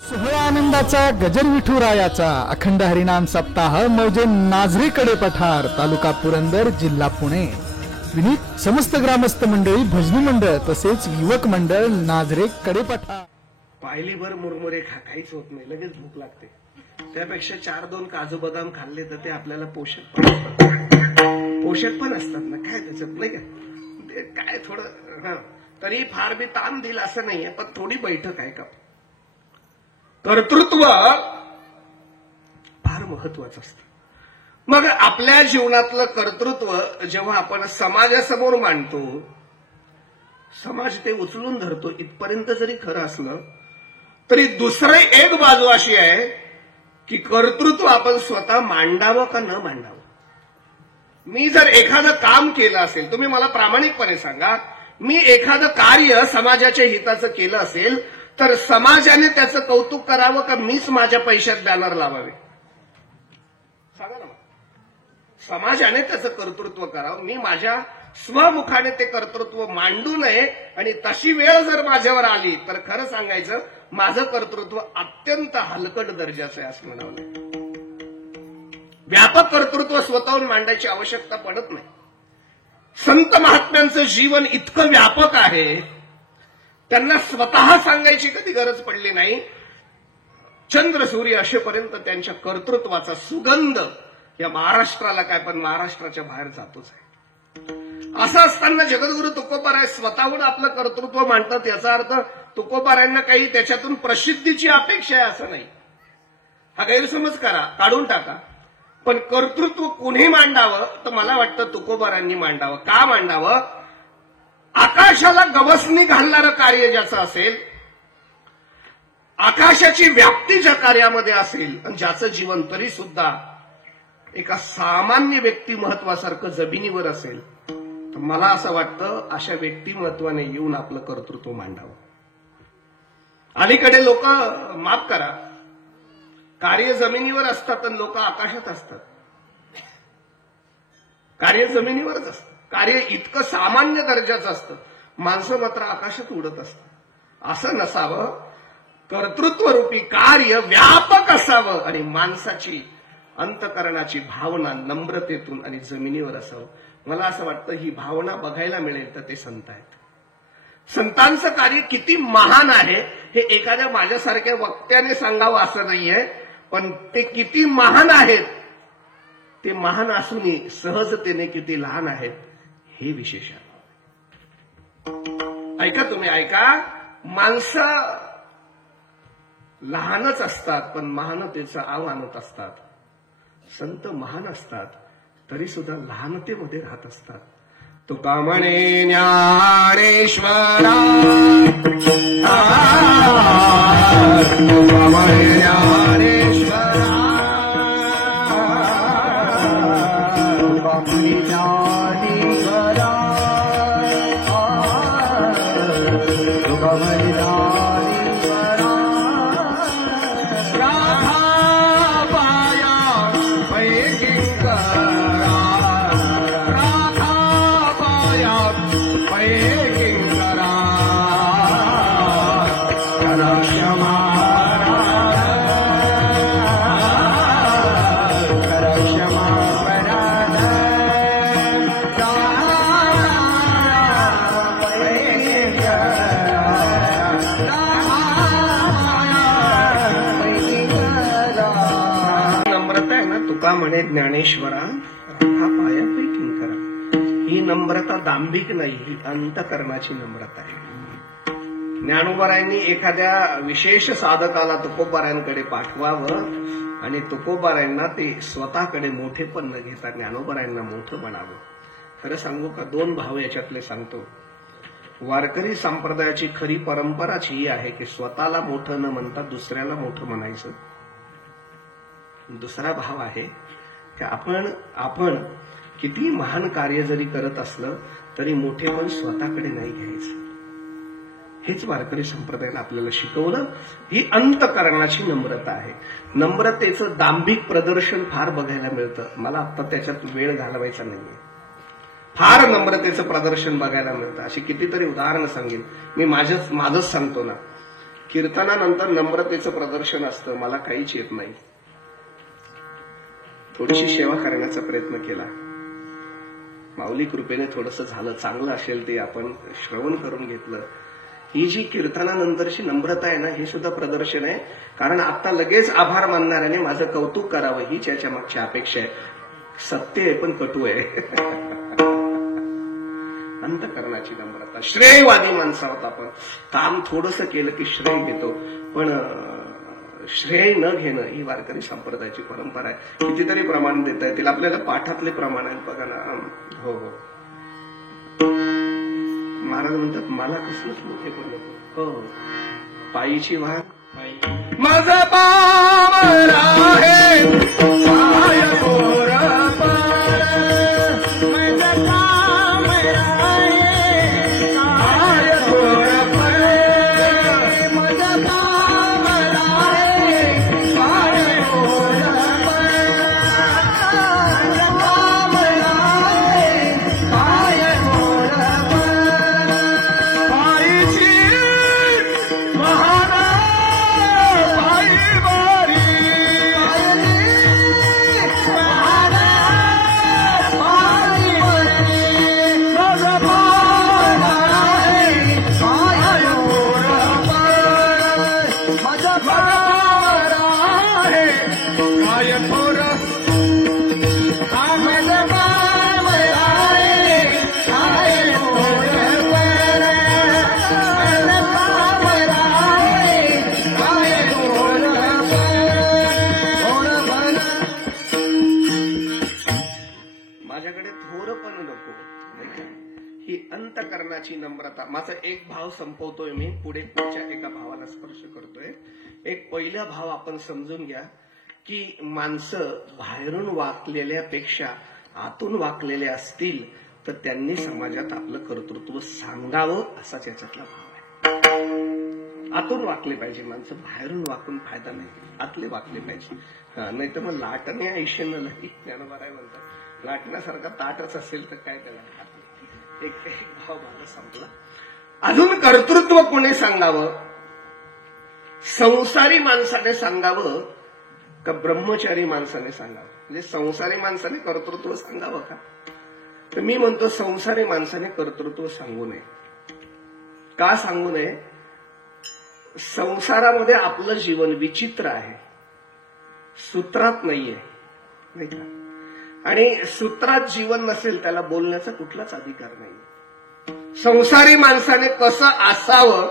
सोहळा आनंदाचा गजर विठुरायाचा अखंड हरिनाम सप्ताह मौजे नाझरेकडे पठार तालुका पुरंदर जिल्हा पुणे विनीत समस्त ग्रामस्थ मंडळी भजनी मंडळ तसेच युवक मंडळ नाझरेकडे पठार. पायलीभर मुरमुरे काहीच होत नाही, लगेच भूक लागते. त्यापेक्षा 4-2 काजू बदाम खाल्ले तर ते आपल्याला पोषक पण असतात ना, काय त्याच्यात नाही का, काय थोडं तरी फार बी ताण दिला असं नाहीये, पण थोडी बैठक आहे का. कर्तृत्व फार महत्वाचं असतं. मग आपल्या जीवनातलं कर्तृत्व जेव्हा आपण समाजासमोर मांडतो, समाज ते उचलून धरतो, इथपर्यंत जरी खरं असलं तरी दुसरी एक बाजू अशी आहे की कर्तृत्व आपण स्वतः मांडावं का न मांडावं. मी जर एखादं काम केलं असेल, तुम्ही मला प्रामाणिकपणे सांगा, मी एखादं कार्य समाजाच्या हिताचं केलं असेल तर समाजाने त्याचं कौतुक करावं का मीच माझ्या पैशात बॅनर लावावे. सांगा ना. समाजाने त्याचं कर्तृत्व करावं, मी माझ्या स्वमुखाने ते कर्तृत्व मांडू नये. आणि तशी वेळ जर माझ्यावर आली तर खरं सांगायचं माझं कर्तृत्व अत्यंत हलकट दर्जाचं आहे असं म्हणावं लागेल. व्यापक कर्तृत्व स्वतःहून मांडायची आवश्यकता पडत नाही. संत महात्म्यांचं जीवन इतकं व्यापक आहे, त्यांना स्वतः सांगायची कधी गरज पडली नाही. चंद्र सूर्य असेपर्यंत त्यांच्या कर्तृत्वाचा सुगंध या महाराष्ट्राला काय, पण महाराष्ट्राच्या बाहेर जातोच आहे. असं असताना जगद्गुरु तुकोबाराय स्वतःहून आपलं कर्तृत्व मांडतात. याचा अर्थ तुकोबारायांना काही त्याच्यातून प्रसिद्धीची अपेक्षा आहे असं नाही. हा गैरसमज करा, काढून टाका. पण कर्तृत्व कुणी मांडावं तर मला वाटतं तुकोबारायांनी मांडावं. का मांडावं? आकाशाला गवसणी घालणारं कार्य ज्याचं असेल, आकाशाची व्याप्ती ज्या कार्यामध्ये असेल, आणि ज्याचं जीवन तरी सुद्धा एका सामान्य व्यक्तिमत्वासारखं जमिनीवर असेल, तर मला असं वाटतं अशा व्यक्तिमत्वाने येऊन आपलं कर्तृत्व मांडावं. अलीकडे लोक, माफ करा, कार्य जमिनीवर असतात आणि लोक आकाशात असतात. कार्य जमिनीवरच असतं, कार्य इतकं सामान्य दर्जाचं असतं, माणसं मात्र आकाशात उडत असतात. असं नसावं. कर्तृत्वरूपी कार्य व्यापक असावं आणि माणसाची अंतकरणाची भावना नम्रतेतून आणि जमिनीवर असावं. मला असं वाटतं ही भावना बघायला मिळेल तर ते संत आहेत. संतांचं कार्य किती महान आहे हे एखाद्या माझ्यासारख्या वक्त्याने सांगावं असं नाहीये, पण ते किती महान आहेत, ते महान असूनही सहजतेने किती लहान आहेत हे विशेष आहे. ऐका, तुम्ही ऐका, माणसं लहानच असतात पण महानतेचं आव आणत असतात. संत महान असतात तरी सुद्धा लहानतेमध्ये राहत असतात. तुका म्हणे ज्ञानेश्वरा, तुका म्हणे ज्ञानेश्वरा, तुका म्हणे ज्ञानेश्वरा, तुका म्हणे ज्ञानेश्वरा. राधा पाया पैकी करा, राधा पाया पैकी करा, करा क्षमा, करा क्षमा पराध, पैकी करा, नम्रता आहे ना, तुका म्हणे ज्ञानेश्वरा, राधा पाया पैकी करा. ही नम्रता दांभिक नाही, ही अंतकरणाची नम्रता आहे. ज्ञानोबारायांनी एखाद्या विशेष साधकाला तुकोबारायांकडे पाठवावं आणि तुकोबारायांना ते स्वतःकडे मोठेपण न घेता ज्ञानोबारायांना मोठं बनावं. खरं सांगू का, 2 भाव याच्यातले सांगतो. वारकरी संप्रदायाची खरी परंपराच ही आहे की स्वतःला मोठं न म्हणता दुसऱ्याला मोठं म्हणायचं. दुसरा भाव आहे की आपण किती महान कार्य जरी करत असलं तरी मोठेपण स्वतःकडे नाही घ्यायचं. हेच वारकरी संप्रदायाने आपल्याला शिकवलं. ही अंतकरणाची नम्रता आहे. नम्रतेचं दांभिक प्रदर्शन फार बघायला मिळतं. मला आता त्याच्यात वेळ घालवायचा नाहीये. फार नम्रतेचं प्रदर्शन बघायला मिळतं. अशी कितीतरी उदाहरणं सांगेन मी. माझंच सांगतो ना. कीर्तनानंतर नम्रतेचं प्रदर्शन असतं, मला काहीच येत नाही, थोडीशी सेवा करण्याचा प्रयत्न केला, माऊली कृपेने थोडंसं झालं, चांगलं असेल ते आपण श्रवण करून घेतलं. ही जी कीर्तनानंतरची नम्रता आहे ना, हे सुद्धा प्रदर्शन आहे. कारण आता लगेच आभार मानणाऱ्याने माझं कौतुक करावं हीच याच्या मागची अपेक्षा आहे. सत्य आहे पण कटू आहे. अंतःकरणाची नम्रता. श्रेयवादी माणसा होता आपण, काम थोडंसं केलं की श्रेय घेतो, पण श्रेय न घेणं ही वारकरी संप्रदायाची परंपरा आहे. कितीतरी प्रमाण देता येतील आपल्याला, पाठातले प्रमाण आहेत बघा ना. हो हो, महाराज म्हणतात मला कसलंच मोठे पण नको. हो, पायीची वाहन माझा पावर आहे, पाय मोर पार, माझा पावर आहे, पाय मोर पार, माझा पावर आहे, पाय मोर पार, पाय मोर पायीची महान पायी वारी, पायी वारी, माझा पावर आहे, पाय मोर पार, माझा पावर आहे, पाय मोर, माझा पावर आहे, पाय मोर पार, माझा पावर आहे, पाय मोर पार. माझ्याकडे थोरपण नको, ही अंतःकरणाची नम्रता. माझा एक भाव संपवतोय मी, पुढे पुढच्या एका भावाला स्पर्श करतोय. एक पहिला भाव आपण समजून घ्या की माणसं बाहेरून वाकलेल्यापेक्षा आतून वाकलेले असतील तर त्यांनी समाजात आपलं कर्तृत्व सांगावं, असाच याच्यातला भाव आहे. आतून वाकले पाहिजे माणसं, बाहेरून वाकून फायदा नाही, आतले वाकले पाहिजे. नाही तर मग लाटणे ऐशेनं लई, ज्ञानोबाराय म्हणतात, लाटण्यासारखा ताटच असेल तर काय त्याला. एक भाव माझा संपला. अजून कर्तृत्व कोणी सांगावं, संसारी माणसाने सांगावं का ब्रह्मचारी माणसाने सांगावं? म्हणजे संसारी माणसाने कर्तृत्व सांगावं का? तर मी म्हणतो संसारी माणसाने कर्तृत्व सांगू नये. का सांगू नये? संसारामध्ये आपलं जीवन विचित्र आहे, सूत्रात नाहीये, नाही का? आणि सूत्रात जीवन नसेल त्याला बोलण्याचा कुठलाच अधिकार नाही. संसारी माणसाने कसं असावं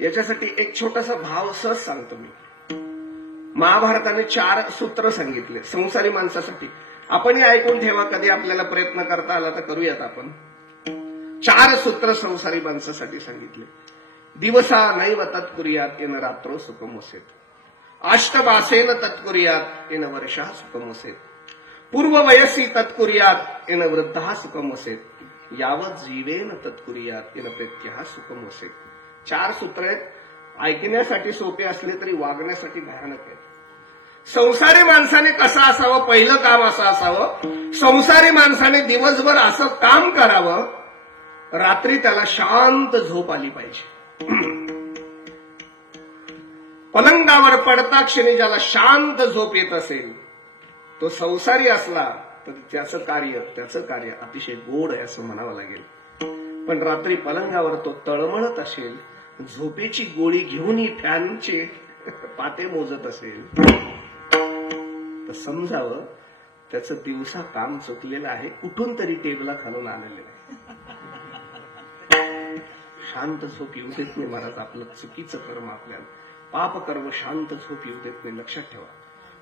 याच्यासाठी एक छोटासा भाव सहज सांगतो मी. महाभारताने 4 सूत्र सांगितले संसारी माणसासाठी. आपणही ऐकून ठेवा, कधी आपल्याला प्रयत्न करता आला तर करूयात आपण. 4 सूत्र संसारी माणसासाठी सांगितले. दिवसा नैव तत्कुर्यात येन रात्रो सुखमोसेत, अष्टमासेन तत्कुर्यात येन वर्षा सुखमोसेत, पूर्व वयसी तत्कुर्यात येन वृद्धा सुखमोसेत, यावत जीवेन तत्कुर्यात येन प्रत्यह सुखमोसेत. 4 सूत्र आहेत. ऐकण्यासाठी सोपे असले तरी वागण्यासाठी भयानक आहेत. संसारी माणसाने कसं असावं? पहिलं काम असं असावं, संसारी माणसाने दिवसभर असं काम करावं, रात्री त्याला शांत झोप आली पाहिजे. पलंगावर पडता क्षणी ज्याला शांत झोप येत असेल तो संसारी असला तर त्याचं कार्य अतिशय गोड आहे असं म्हणावं लागेल. पण रात्री पलंगावर तो तळमळत असेल, झोपेची गोळी घेऊनही फॅनचे पाते मोजत असेल तर समजावं त्याचं दिवसा काम चुकलेलं आहे, कुठून तरी टेबला खालून आलेलं आहे. शांत झोप येऊ देत नाही महाराज. आपलं चुकीचं कर्म, आपल्याला पाप कर्म शांत झोप येऊ देत नाही, लक्षात ठेवा.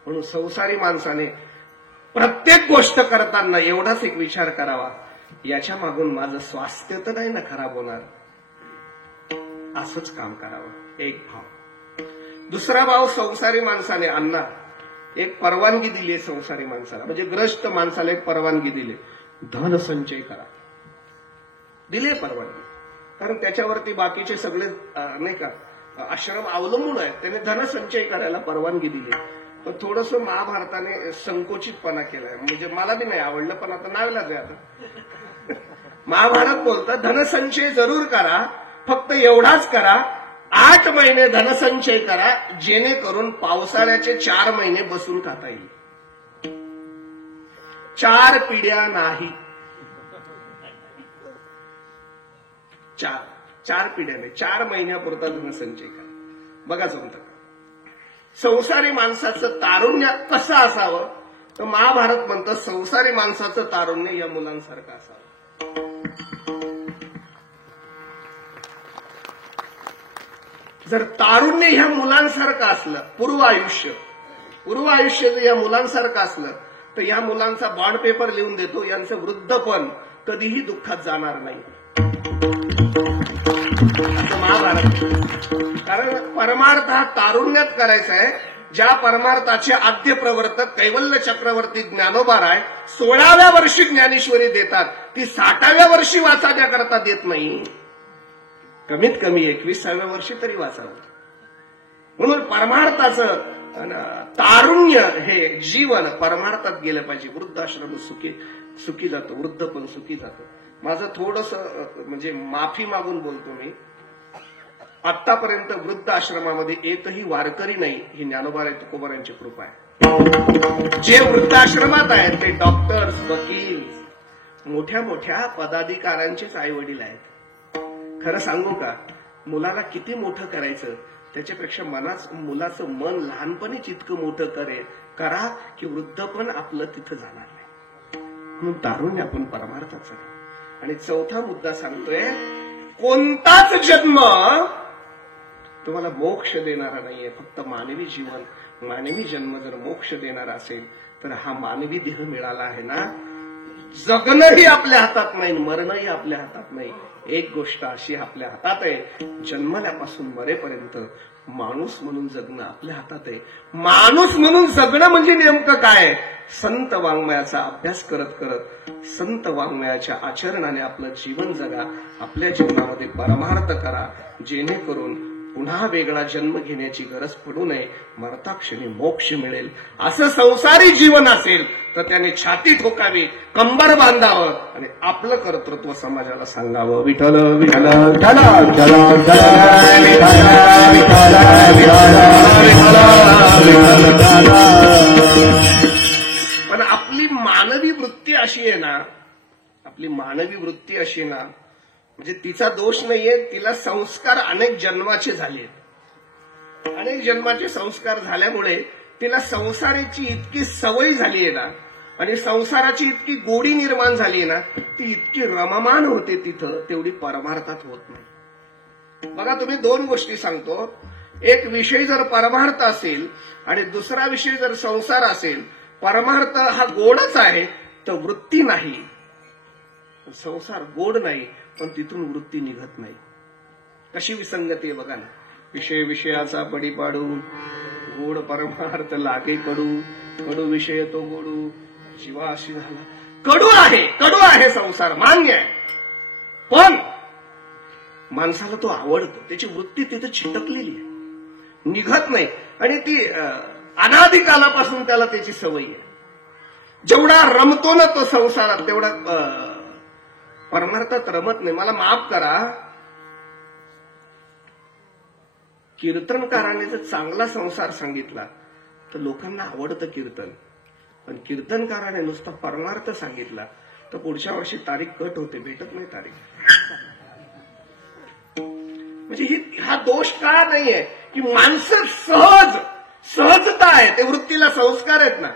म्हणून संसारी माणसाने प्रत्येक गोष्ट करताना एवढाच एक विचार करावा, याच्या मागून माझं स्वास्थ्य तर नाही ना खराब होणार, असंच काम करावं. एक भाव. दुसरा भाव, संसारी माणसाने अण्णा एक परवानगी दिली आहे संसारी माणसाला, म्हणजे ग्रस्त माणसाला एक परवानगी दिली, धन संचय करा. दिले परवानगी, कारण त्याच्यावरती बाकीचे सगळे नाही का आश्रम अवलंबून आहेत. त्याने धनसंचय करायला परवानगी दिली. पण थोडंसं महाभारताने संकोचितपणा केलाय, म्हणजे मला बी नाही आवडलं, पण आता नावेलाच आहे. आता महाभारत बोलतं धनसंचय जरूर करा, फक्त एवढाच करा 8 महिने धनसंचय करा, जेणेकरून पावसाळ्याचे 4 महिने बसून खाता येईल. 4 पिढ्या नाही, 4 पिढ्याने 4 महिन्यापुरता धनसंचय करा. बघा जमतं का? संसारी माणसाचं तारुण्य कसं असावं, तर महाभारत म्हणतं संसारी माणसाचं तारुण्य या मुलांसारखं असावं. जर तारुण्य ह्या मुलांसारखं असलं, पूर्व आयुष्य जर या मुलांसारखं असलं, तर या मुलांचा बॉन्ड पेपर लिहून देतो, यांचं वृद्धपण कधीही दुःखात जाणार नाही. असं महाभारत. कारण परमार्थ हा तारुण्यात करायचा आहे. ज्या परमार्थाचे आद्य प्रवर्तक कैवल्य चक्रवर्ती ज्ञानोबाराय 16व्या वर्षी ज्ञानेश्वरी देतात, ती 60व्या वर्षी वाचाण्याकरता देत नाही. कमीत कमी 21व्या वर्षी तरी वाचावं. म्हणून परमार्थाचं तारुण्य हे जीवन परमार्थात गेलं पाहिजे. वृद्धाश्रम सुखी जातो, वृद्ध पण सुखी जातो. माझं थोडंसं म्हणजे माफी मागून बोलतो मी. आतापर्यंत वृद्ध आश्रमामध्ये एकही वारकरी नाही, ही ज्ञानोबाराय तुकोबारायांची कृपा आहे. जे वृद्धाश्रमात आहेत ते डॉक्टर्स, वकील, मोठ्या मोठ्या पदाधिकाऱ्यांचेच आई वडील आहेत. खरं सांगू का, मुलाला किती मोठं करायचं त्याच्यापेक्षा मुलाचं मन लहानपणीच इतकं मोठं करा की वृद्धपण आपलं तिथं जाणार नाही. म्हणून तारुण्य आपण परमार्थाचं. आणि चौथा मुद्दा सांगतोय, कोणताच जन्म तुम्हाला मोक्ष देणारा नाहीये. फक्त मानवी जीवन, मानवी जन्म जर मोक्ष देणारा असेल तर हा मानवी देह मिळाला आहे ना, जगणंही आपल्या हातात नाही, मरणंही आपल्या हातात नाही. एक गोष्ट अशी आपल्या हातात आहे, जन्मल्यापासून मरेपर्यंत माणूस म्हणून जगणं आपल्या हातात आहे. माणूस म्हणून जगणं म्हणजे नेमकं काय? संत वाङ्मयाचा अभ्यास करत करत संत वाङ्मयाच्या आचरणाने आपलं जीवन जगा. आपल्या जीवनामध्ये परमार्थ करा, जेणेकरून पुन्हा वेगळा जन्म घेण्याची गरज पडू नये. मरताक्षणी मोक्ष मिळेल. असं संसारी जीवन असेल तर त्याने छाती ठोकावी, कंबर बांधावं आणि आपलं कर्तृत्व समाजाला सांगावं. विठ्ठल विठ्ठल पण आपली मानवी वृत्ती अशी आहे ना, म्हणजे तिचा दोष नाहीये, तिला संस्कार अनेक जन्माचे झाले. अनेक जन्माचे संस्कार झाल्यामुळे तिला संसाराची इतकी सवय झाली आहे ना, आणि संसाराची इतकी गोडी निर्माण झाली आहे ना, ती इतकी रममान होते तिथं, तेवढी परमार्थात होत नाही. बघा, तुम्ही 2 गोष्टी सांगतो. एक विषय जर परमार्थ असेल आणि दुसरा विषय जर संसार असेल, परमार्थ हा गोडच आहे तर वृत्ती नाही. संसार गोड नाही पण तिथून वृत्ती निघत नाही. कशी विसंगती आहे बघा ना. विषय विषयाचा पडी पाडू, गोड परमार्थ लागे कडू, कडू विषय तो गोडू, जीवा अशी झाला. कडू आहे संसार, मान्य आहे. पण माणसाला तो आवडतो, त्याची वृत्ती तिथे चिटकलेली आहे, निघत नाही. आणि ती अनादिकालापासून त्याला त्याची सवय आहे. जेवढा रमतो ना तो संसारात, तेवढा परमार्थात रमत नाही. मला माफ करा, कीर्तनकाराने जर चांगला संसार सांगितला तर लोकांना आवडतं कीर्तन. पण कीर्तनकाराने नुसता परमार्थ सांगितला तर पुढच्या वर्षी तारीख कट होते, भेटत नाही तारीख. म्हणजे हा दोष का नाहीये की माणसं सहजता आहे, ते वृत्तीला संस्कार आहेत ना.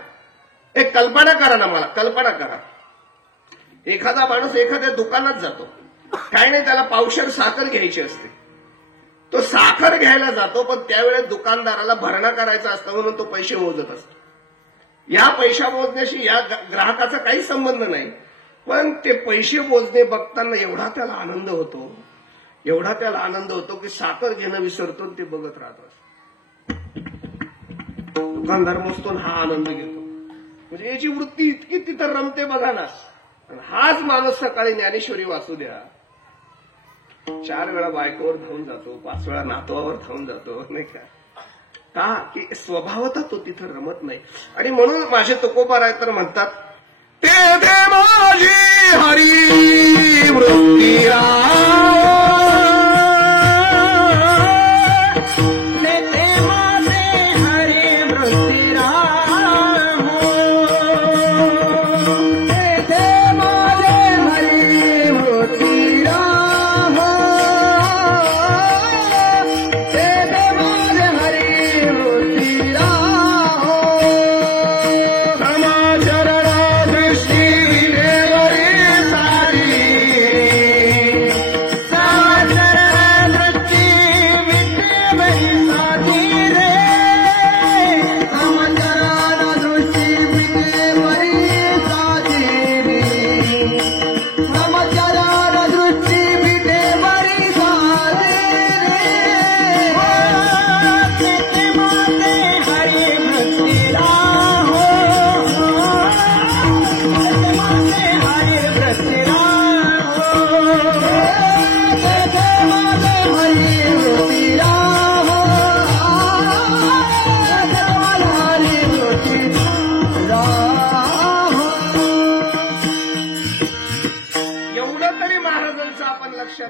एक कल्पना करा ना, मला कल्पना करा, एखादा माणूस एखाद्या दुकानात जातो, काय नाही, त्याला पावशेर साखर घ्यायची असते. तो साखर घ्यायला जातो, पण त्यावेळेस दुकानदाराला भरणा करायचा असतं म्हणून तो पैसे मोजत असतो. या पैसा मोजण्याशी या ग्राहकाचा काही संबंध नाही, पण ते पैसे मोजणे बघताना एवढा त्याला आनंद होतो की साखर घेणं विसरतो आणि ते बघत राहतो. दुकानदार मोजतो हा आनंद घेतो. म्हणजे याची वृत्ती इतकी तिथं रमते बघा ना. हाच माणूस सकाळी ज्ञानेश्वरी वाचू द्या, 4 वेळा बायकोवर धावून जातो, 5 वेळा नातवावर धावून जातो, नाही का की स्वभावतः तो तिथं रमत नाही. आणि म्हणून माझे तुकोबाराय तर म्हणतात, ते दे माझी हरी वृत्ती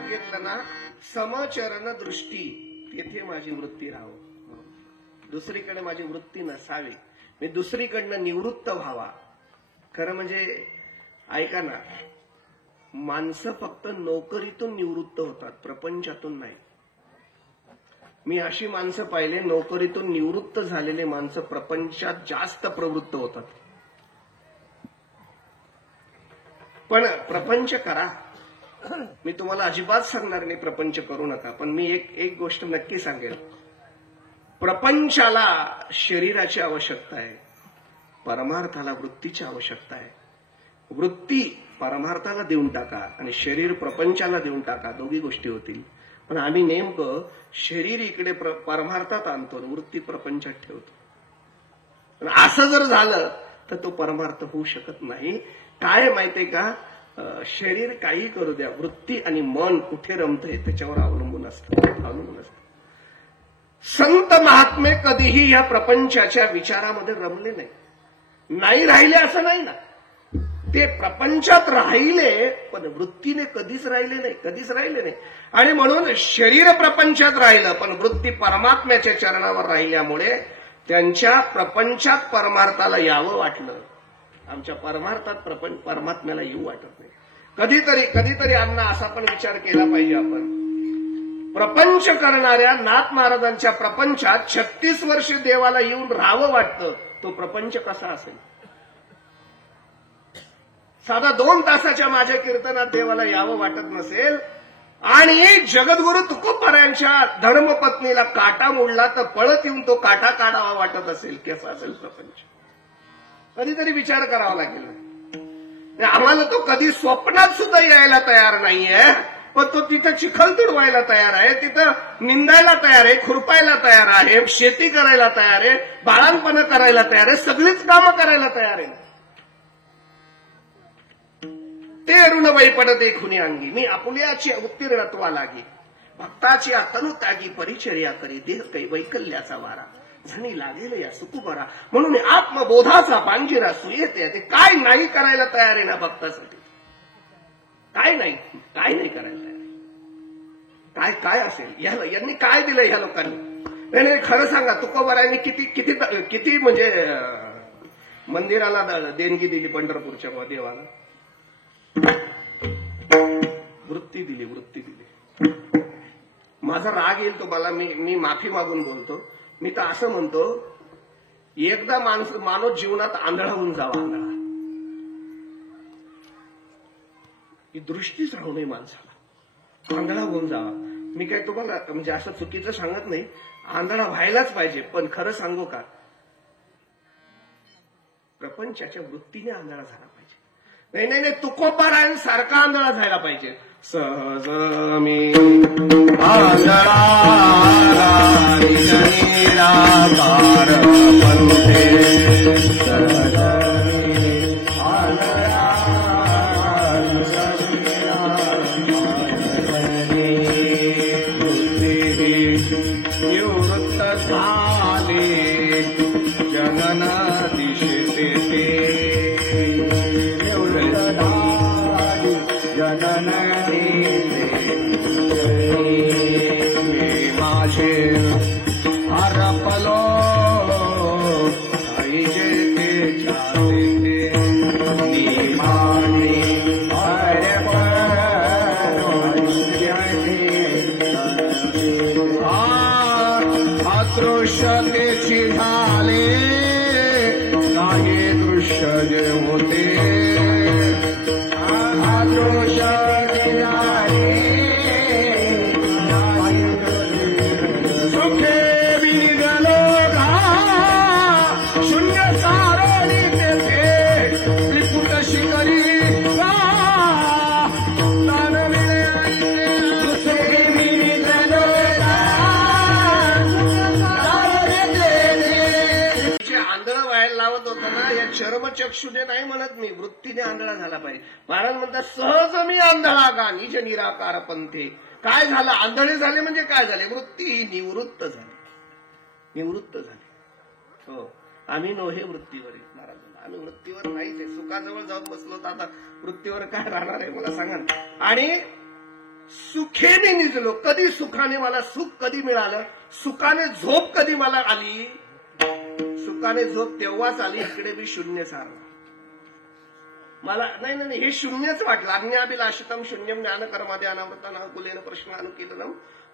सांगितलं ना, समचरण दृष्टी तेथे माझी वृत्ती राहावं. दुसरीकडे माझी वृत्ती नसावी, मी दुसरीकडनं निवृत्त व्हावा. खरं म्हणजे ऐका ना, माणसं फक्त नोकरीतून निवृत्त होतात, प्रपंचातून नाही. मी अशी माणसं पाहिले, नोकरीतून निवृत्त झालेले माणसं प्रपंचात जास्त प्रवृत्त होतात. पण प्रपंच करा, मी तुम्हाला अजिबात सांगणार नाही प्रपंच करू नका. पण मी एक गोष्ट नक्की सांगेल, प्रपंचाला शरीराची आवश्यकता आहे, परमार्थाला वृत्तीची आवश्यकता आहे. वृत्ती परमार्थाला देऊन टाका आणि शरीर प्रपंचाला देऊन टाका, दोघी गोष्टी होतील. पण आम्ही नेमकं शरीर इकडे परमार्थात आणतो, वृत्ती प्रपंचात ठेवतो. पण असं जर झालं तर तो परमार्थ होऊ शकत नाही. काय माहितीये का, शरीर काही करू द्या, वृत्ती आणि मन कुठे रमतंय त्याच्यावर अवलंबून असतं. संत महात्मे कधीही या प्रपंचाच्या विचारामध्ये रमले नाही राहिले असं नाही ना, ते प्रपंचात राहिले पण वृत्तीने कधीच राहिले नाही. आणि म्हणून शरीर प्रपंचात राहिलं पण वृत्ती परमात्म्याच्या चरणावर राहिल्यामुळे त्यांच्या प्रपंचात परमार्थाला यावं वाटलं, आमच्या परमार्थात परमात्म्याला येऊ वाटत नाही. कधीतरी अण्णा असा पण विचार केला पाहिजे आपण, प्रपंच करणाऱ्या नाथ महाराजांच्या प्रपंचात 36 वर्ष देवाला येऊन राहावं वाटतं, तो प्रपंच कसा असेल? साधा 2 तासाच्या माझ्या कीर्तनात देवाला यावं वाटत नसेल आणि जगद्गुरु तुकोबारायांच्या धर्मपत्नीला काटा मोडला तर पळत येऊन तो काटा काढावा वाटत असेल, कसा असेल प्रपंच? कधीतरी विचार करावा लागेल. आम्हाला तो कधी स्वप्नात सुद्धा यायला तयार नाहीये, पण तो तिथं चिखल तुडवायला तयार आहे, तिथं निंदायला तयार आहे, खुरपायला तयार आहे, शेती करायला तयार आहे, बाळांपण करायला तयार आहे, सगळीच कामं करायला तयार आहे. ते ऋणवै पडते खुनी अंगी, मी आपुल्याची उत्तीर्णत्वा लागी, भक्ताची तनु त्यागी परिचर्या करी, देह काही वैकल्याचा वारा झणी लागेल या सुकुमारा. म्हणून आत्मबोधाचा पांजिरा सुयेते, ते काय नाही करायला तयार आहे ना भक्तासाठी, काय नाही करायला तयार. काय असेल यांनी काय दिलं ह्या लोकांनी? नाही खरं सांगा, तुकोबारायांनी किती म्हणजे मंदिराला देणगी दिली पंढरपूरच्या देवाला? वृत्ती दिली. माझा राग येईल तुम्हाला, मी माफी मागून बोलतो. मी तर असं म्हणतो, एकदा माणूस जीवनात आंधळा होऊन जावा, ही दृष्टीच राहू नये माणसाला, आंधळा होऊन जावा. मी काय तुम्हाला म्हणजे असं चुकीचं सांगत नाही, आंधळा व्हायलाच पाहिजे. पण खरं सांगू का, प्रपंचाच्या वृत्तीने आंधळा झाला पाहिजे. नाही तुकोबारायांसारखा आंधळा झाला पाहिजे. सहज मी आंधळा निराकार बनते, निवृत्त झाले जनन दिशते जनन माझे हरपलो दृश्यतेची झाले नाही दृश्य जे होते, सुखे विगलो शून्य सारणी तेथे त्रिपुट शिकरी चर्मचक्षुने नाही म्हणत मी, वृत्तीने आंधळा झाला पाहिजे. महाराज म्हणतात सहज मी आंधळा गा निज निराकार पंथे. काय झालं? आंधळे झाले म्हणजे काय झाले? वृत्ती निवृत्त झाली. हो, आम्ही नव्हे वृत्तीवर आहे. महाराज आम्ही वृत्तीवर नाहीच आहे. सुखाजवळ जाऊन बसलो तर आता वृत्तीवर काय राहणार आहे मला सांगा. आणि सुखेने निजलो. कधी सुखाने मला सुख कधी मिळालं? सुखाने झोप कधी मला आली? सुखाने झोप तेव्हाच आली, इकडे मी शून्य सारला. मला नाही हे शून्यच वाटलं. अज्ञाभिलाषितम शून्यम ज्ञान कर्मादि अनावृतन कुलेन प्रश्नानुकीलनम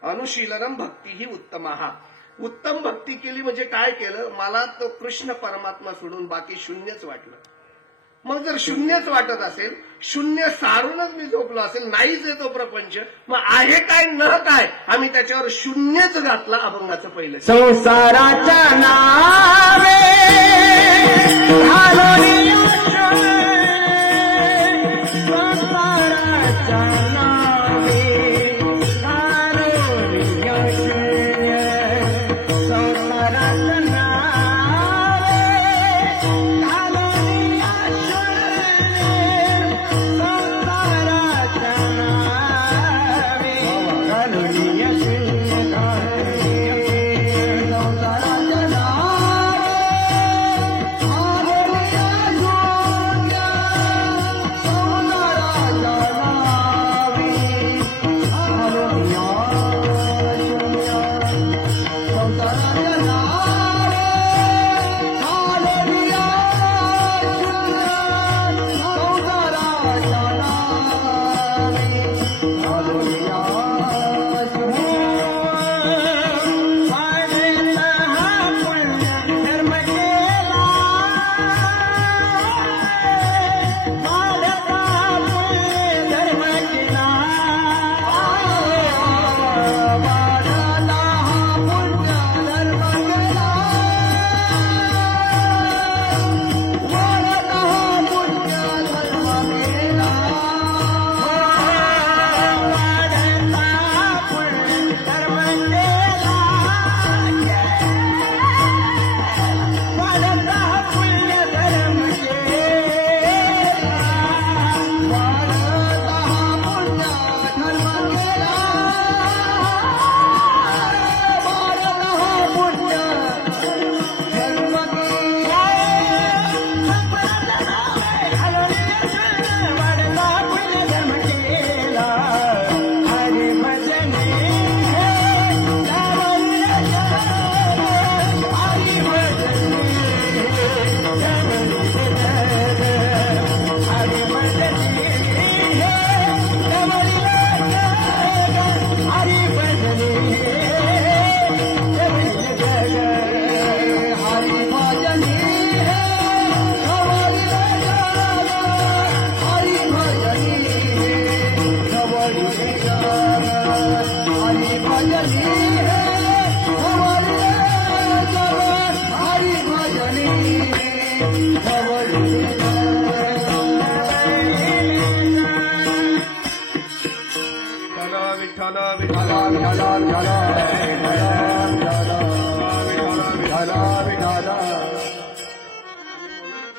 अनुशीलनम भक्ती ही उत्तमः. उत्तम भक्ती केली म्हणजे काय केलं? मला तो कृष्ण परमात्मा सोडून बाकी शून्यच वाटलं. मग जर शून्यच वाटत असेल, शून्य सारूनच मी झोपलो असेल, नाहीच आहे तो प्रपंच, मग आहे काय न काय, आम्ही त्याच्यावर शून्यच घातला. अभंगाचं पहिलं संसाराच्या नावे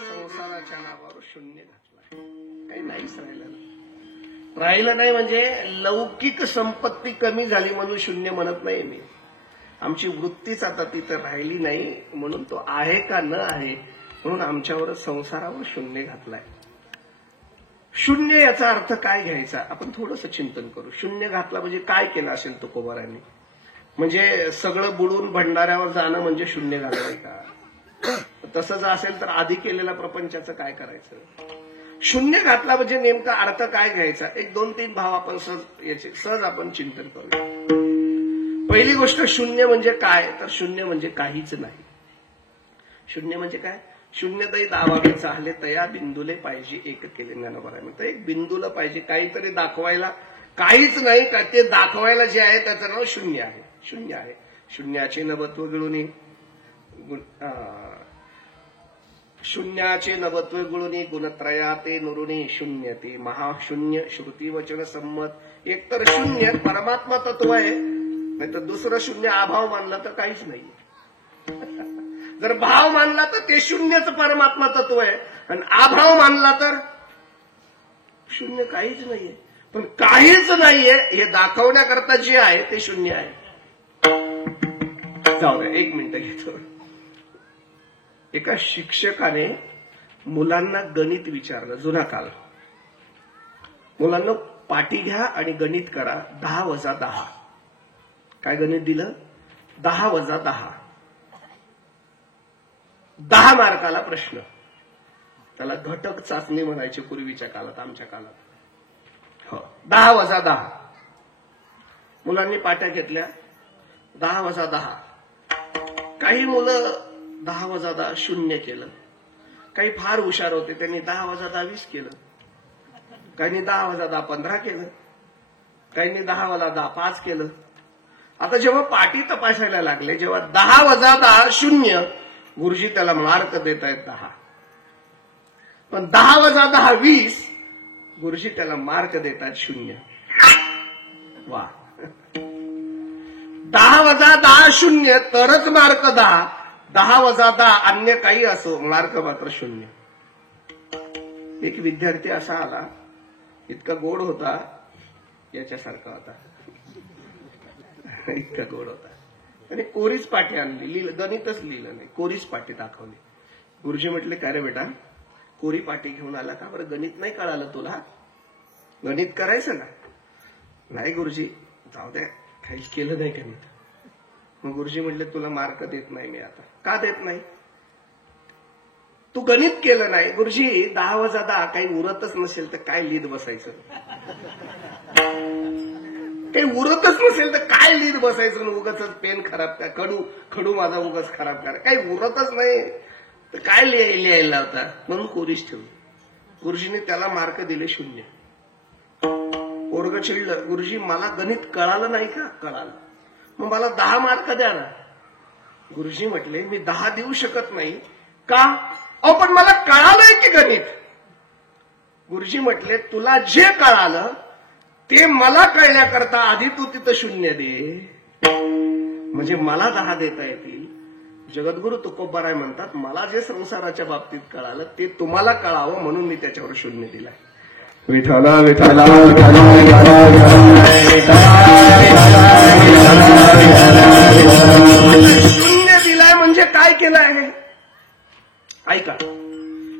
संसाराच्या नावावर शून्य घातला. काही नाहीच राहिलं नाही म्हणजे लौकिक संपत्ती कमी झाली म्हणून शून्य म्हणत नाही मी. आमची वृत्तीच आता तिथं राहिली नाही म्हणून तो आहे का न आहे म्हणून आमच्यावर संसारावर शून्य घातलाय. शून्य याचा अर्थ काय घ्यायचा आपण थोडंसं चिंतन करू. शून्य घातला म्हणजे काय केलं असेल तुकोबारांनी? म्हणजे सगळं बुडून भंडाऱ्यावर जाणं म्हणजे शून्य घालवाय का? तसं जर असेल तर आधी केलेल्या प्रपंचाचं काय करायचं? शून्य घातला म्हणजे नेमका अर्थ काय घ्यायचा? एक 2-3 भाव आपण सहज आपण चिंतन करूया. पहिली गोष्ट शून्य म्हणजे काय? तर शून्य म्हणजे काहीच नाही. शून्य म्हणजे काय? शून्य दही दावावे चाहले तया बिंदूले पाहिजे एक केले ज्ञानोबारांनी. तर एक बिंदूला पाहिजे काहीतरी दाखवायला. काहीच नाही का ते दाखवायला जे आहे त्याचं नाव शून्य आहे. शून्य आहे. शून्याचे नवत्व गिळून शून्याचे नवत्व गुळुनी गुणत्रयाते नुरुणी शून्य ते महाशून्य श्रुती वचन संमत. एक तर शून्य परमात्मा तत्व आहे, नाही तर दुसरं शून्य अभाव मानला तर काहीच नाही. जर भाव मानला तर ते शून्यच परमात्मा तत्व आहे आणि अभाव मानला तर शून्य काहीच नाहीये. पण काहीच नाहीये हे दाखवण्याकरता जे आहे ते शून्य आहे. जाऊ द्या 1 मिनिट घेतो. एका शिक्षकाने मुलांना गणित विचारलं. जुना काल. मुलांना पाटी घ्या आणि गणित करा 10 वजा 10. काय गणित दिलं? 10 वजा 10. 10 मार्काला प्रश्न. त्याला घटक चाचणी म्हणायची पूर्वीच्या काळात, आमच्या काळात. हो, 10 वजा 10. मुलांनी पाट्या घेतल्या 10 वजा 10. काही मुलं 10 वजा 10 शून्य केलं. काही फार हुशार होते, त्यांनी 10 वजा 10 20 केलं. काहींनी 10 वजा 10 15 केलं. काहींनी 10 वजा 10 5 केलं. आता जेव्हा पाटी तपासायला लागले, जेव्हा 10 वजा 10 शून्य, गुरुजी त्याला मार्क देत आहेत 10. पण 10 वजा 10 20, गुरुजी त्याला मार्क देतात 0. वा. 10 वजा 10 0 तरच मार्क 10. 10 वजा 10 अन्य काही असो, मार्क मात्र 0. एक विद्यार्थी असा आला, इतका गोड होता, याच्यासारखा होता, इतका गोड होता. आणि कोरीच पाटी आणली, गणितच लिहिलं नाही, कोरीच पाटी दाखवली. गुरुजी म्हटले, काय रे बेटा, कोरी पाटी घेऊन आला का? बरं गणित नाही कळालं तुला? गणित करायचं ना? नाही गुरुजी, जाऊ द्या, काहीच केलं नाही गणित. मग गुरुजी म्हटले, तुला मार्क देत नाही मी आता. का देत नाही? तू गणित केलं नाही. गुरुजी 10 वजा 10 काही उरतच नसेल तर काय लिहित बसायचं? काही उरतच नसेल तर काय लिहित बसायचं? उगाच पेन खराब काय, खडू माझा उगाच खराब करा, काही उरतच नाही तर काय लिहायला होता? म्हणून कोरीच ठेवली. गुरुजीने त्याला मार्क दिले 0. पोरगं चिडलं, गुरुजी मला गणित कळालं नाही का? कळालं. मग मला 10 मार्क द्या ना. गुरुजी म्हटले, मी 10 देऊ शकत नाही. का? अहो पण मला कळालंय की गणित. गुरुजी म्हटले, तुला जे कळालं ते मला कळण्याकरता आधी तू तिथं 0 दे, म्हणजे मला 10 देता येतील. जगद्गुरु तुकोबाराय म्हणतात, मला जे संसाराच्या बाबतीत कळालं ते तुम्हाला कळावं म्हणून मी त्याच्यावर 0 दिलाय. विठ्ठला विठ्ठला शून्य दिलाय म्हणजे काय केलंय? ऐका,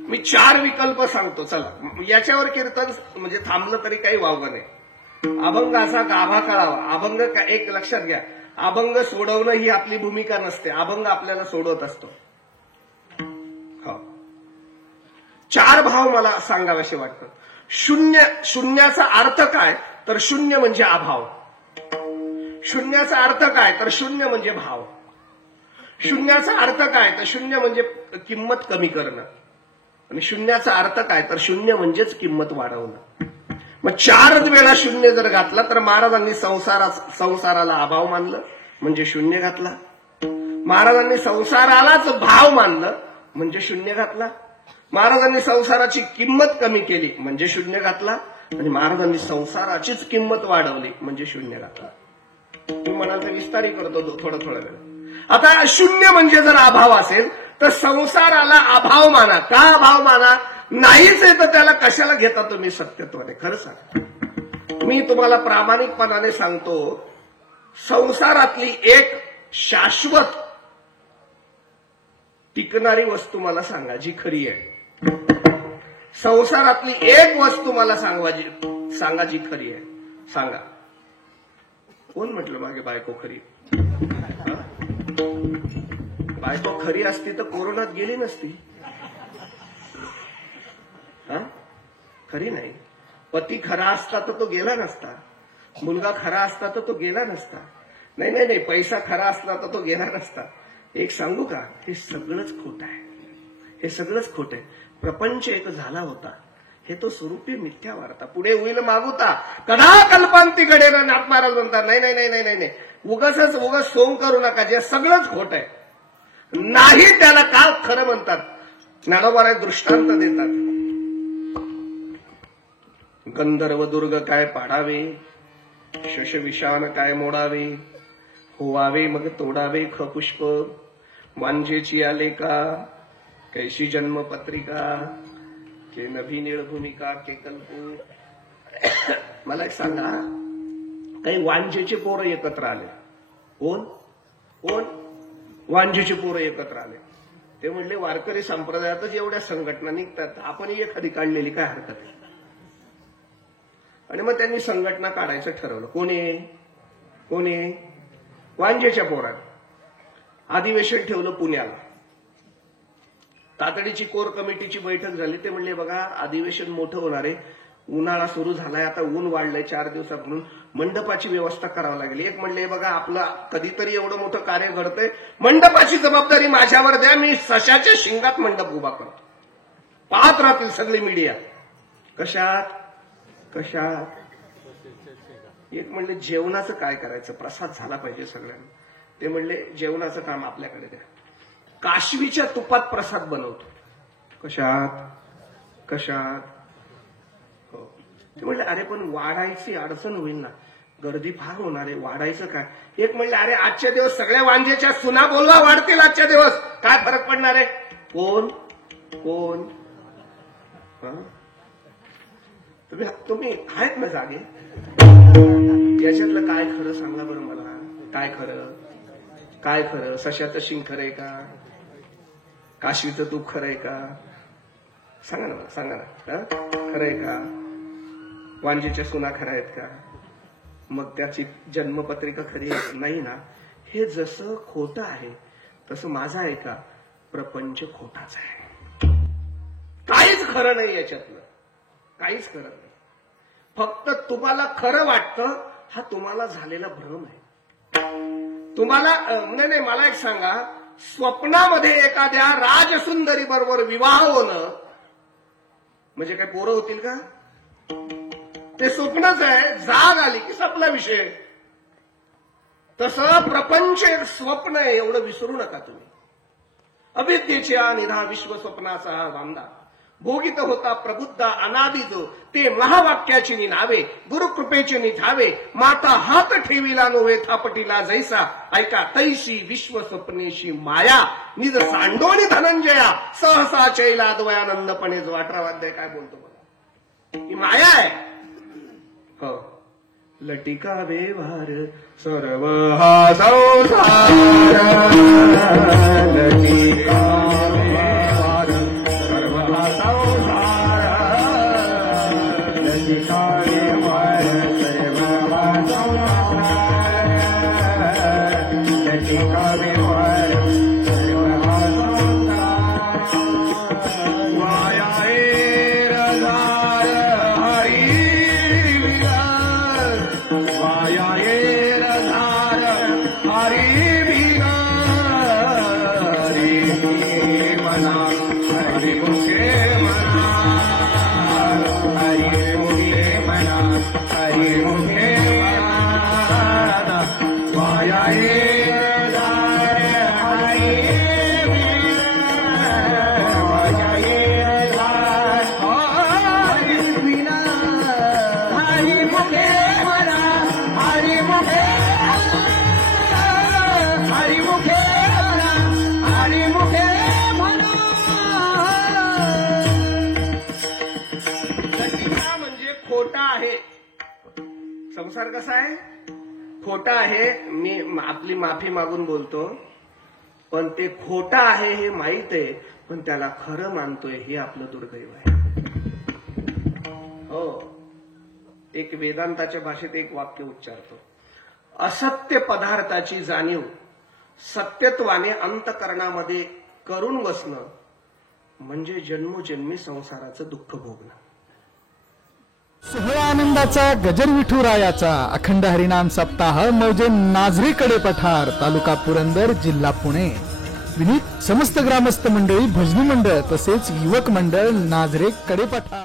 मी 4 विकल्प सांगतो. चला, याच्यावर कीर्तन म्हणजे थांबलं तरी काही वावगं नाही. अभंग असा गाभा कळावा. अभंग एक लक्षात घ्या, अभंग सोडवणं ही आपली भूमिका नसते. अभंग आपल्याला सोडवत असतो. हो, 4 भाव मला सांगावेसे वाटतं. शून्याचा अर्थ काय? तर 0 म्हणजे अभाव. शून्याचा अर्थ काय? तर 0 म्हणजे भाव. शून्याचा अर्थ काय? तर 0 म्हणजे किंमत कमी करणं. आणि शून्याचा अर्थ काय? तर 0 म्हणजेच किंमत वाढवणं. मग 4 वेळा 0 जर घातला तर महाराजांनी संसाराला अभाव मानलं म्हणजे 0 घातला. महाराजांनी संसारालाच भाव मानलं म्हणजे 0 घातला. महाराजांनी संसाराची किंमत कमी केली म्हणजे 0 घातला. आणि महाराजांनी संसाराचीच किंमत वाढवली म्हणजे 0 घातला. मी म्हणाल तर विस्तारी करतो थोडं वेळ. आता 0 म्हणजे जर अभाव असेल तर संसाराला अभाव माना. का अभाव माना? नाहीच आहे तर त्याला कशाला घेता तुम्ही सत्यत्वाने? खरं सांगा. मी तुम्हाला प्रामाणिकपणाने सांगतो, संसारातली एक शाश्वत टिकणारी वस्तू मला सांगा जी खरी आहे. संसारातली एक वस्तू मला सांगा जी खरी आहे. सांगा. कोण म्हटलं मागे बायको खरी? बायको खरी असती तर कोरोनात गेली नसती. खरी नाही. पती खरा असता तर तो गेला नसता. मुलगा खरा असता तर तो गेला नसता. नाही, पैसा खरा असला तर तो गेला नसता. एक सांगू का? हे सगळंच खोट आहे. हे सगळंच खोट आहे. प्रपंच एक झाला होता, हे तो स्वरूपी मिथ्या वार्ता. पुढे होईल मागुता कदा कल्पांती घडेना. नाथ महाराज म्हणतात, नाही, उगाच सोंग करू नका. जे सगळंच खोट आहे नाही त्याला का खरं म्हणतात? ज्ञानोबा दृष्टांत देतात. गंधर्व दुर्ग काय पाडावे, शशविषाण काय मोडावे, होवावे मग तोडावे खपुष्प, वांजेची आले का कैशी जन्मपत्रिका, के नभी निळभूमिका के कल्पू. मला एक सांगा, काही वांजेचे पोरं एकत्र आले. कोण? वांजेचे पोरं एकत्र आले. ते म्हणले, वारकरी संप्रदायातच एवढ्या संघटना निघतात, आपण एखादी काढलेली काय हरकत आहे? आणि मग त्यांनी संघटना काढायचं ठरवलं. कोणी वांजेच्या पोरात अधिवेशन ठेवलं पुण्याला. तातडीची कोर कमिटीची बैठक झाली. ते म्हणले बघा अधिवेशन मोठं होणार आहे, उन्हाळा सुरू झालाय, आता ऊन वाढलंय 4 दिवसात, म्हणून मंडपाची व्यवस्था करावी लागेल. एक म्हणले बघा आपलं कधीतरी एवढं मोठं कार्य घडतंय, मंडपाची जबाबदारी माझ्यावर द्या, मी सशाच्या शिंगात मंडप उभा करतो. पाहत राहतील सगळी मीडिया. कशात एक म्हणले जेवणाचं काय करायचं, प्रसाद झाला पाहिजे सगळ्यांना. ते म्हणले जेवणाचं काम आपल्याकडे द्या, काशवीच्या तुपात प्रसाद बनवतो. कशात हो. ते म्हणले अरे पण वाढायची अडचण होईल ना, गर्दी फार होणार आहे, वाढायचं काय. एक म्हणले अरे आजच्या दिवस सगळ्या वांजेच्या सुना बोलवा, वाढतील आजच्या दिवस, काय फरक पडणार आहे. कोण तुम्ही आहेत ना जागे, याच्यातलं काय खरं सांगा बरं मला. काय खरं सशाचं शिंग खरंय का, काशवीचं तूप खरंय का, सांगा ना खरंय का, वांजेच्या सुना खऱ्या आहेत का, मग त्याची जन्मपत्रिका खरी नाही ना. हे जसं खोटं आहे तसं माझं आहे का, प्रपंच खोटाच आहे. काहीच खरं नाही याच्यातलं, काहीच खरं नाही. फक्त तुम्हाला खरं वाटतं हा तुम्हाला झालेला भ्रम आहे. तुम्हाला नाही, मला एक सांगा, स्वप्नामध्ये एखाद्या राजसुंदरी बरोबर विवाह होणं म्हणजे काय पोरं होतील का. ते स्वप्नच आहे, जाग आली की संपला विषय. तसं प्रपंच एक स्वप्न आहे, एवढं विसरू नका तुम्ही. अविद्येच्या निधा विश्वस्वप्नाचा हा वांदा भोगित होता प्रबुद्ध अनादि जो, ते महावाक्याची निनावे गुरुकृपेचे निधावे, माता हात ठेविला नोवे थापटीला जैसा, ऐका तैशी विश्वस्वप्नेशी माया, निज सांडोनी धनंजया, सहसा चैला द्वयानंदपणे. जो 18वा अध्याय काय बोलतो बघा, ही माया आहे. हो, लटिका व्यवहार सर्व हा संसार, लटिका व्यवहार सर्व हा संसार, लटिका व्यवहार सर्व हा संसार, लटिका व्यवहार सर्व हा संसार. माया संसार कसा आहे, खोटा आहे. मी आपली माफी मागून बोलतो, पण ते खोटा आहे हे माहित आहे, पण त्याला खरं मानतोय हे आपलं दुर्दैव आहे. हो, एक वेदांताच्या भाषेत एक वाक्य उच्चारतो, असत्य पदार्थाची जाणीव सत्यत्वाने अंतकरणामध्ये करून बसणं म्हणजे जन्मोजन्मी संसाराचं दुःख भोगणं. सोहळा आनंदाचा गजर विठुरायाचा अखंड हरिनाम सप्ताह मौजे नाझरीकडे पठार, तालुका पुरंदर, जिल्हा पुणे. विनीत समस्त ग्रामस्थ मंडळी, भजनी मंडळ तसेच युवक मंडळ नाझरे कडे पठार.